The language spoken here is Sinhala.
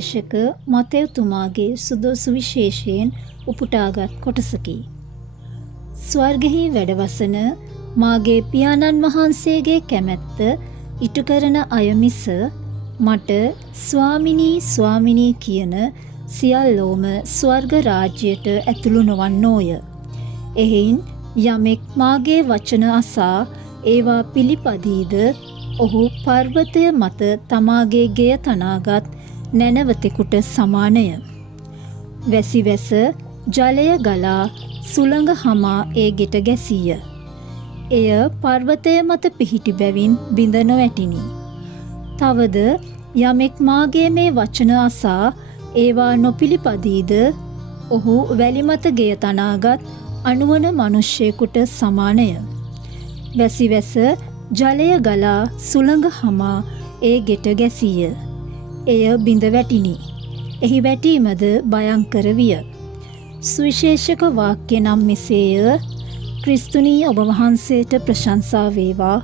සුවිශේෂක මතෙව්තුමාගේ සුවිශේෂයෙන් උපුටාගත් කොටසකි. ස්වර්ගෙහි වැඩවසන මාගේ පියාණන් වහන්සේගේ කැමැත්ත ඉටු කරන අය මිස මට ස්වාමිනී ස්වාමිනී කියන සියල්ලෝම ස්වර්ග රාජ්‍යයට ඇතුළු නොවන්නෝය. එහෙයින් යමෙක් මාගේ වචන අසා ඒවා පිළිපදීද ඔහු පර්වතය මත තමාගේ ගෙය තනාගත් නැනවතෙකුට සමානය. වැසි වැස ජලය ගලා සුළඟ හමා ඒ ගෙට ගැසීය. එය පර්වතය මත පිහිටි බැවින් බිඳ නොවැටිනි. තවද යමෙක් මාගේ මේ වචන අසා ඒවා නොපිළිපදීද ඔහු වැලි මත ගෙය තනාගත් අනුවන මනුෂ්‍යයෙකුට සමානය. වැසි වැස ජලය ගලා සුළඟ හමා ඒ ගෙට ගැසීය. එය බිඳ වැටිනි. එහි වැටීමද භයංකර විය. සුවිශේෂක වාක්‍ය නම් මෙසේය. ක්‍රිස්තුනී ඔබ වහන්සේට ප්‍රශංසා වේවා.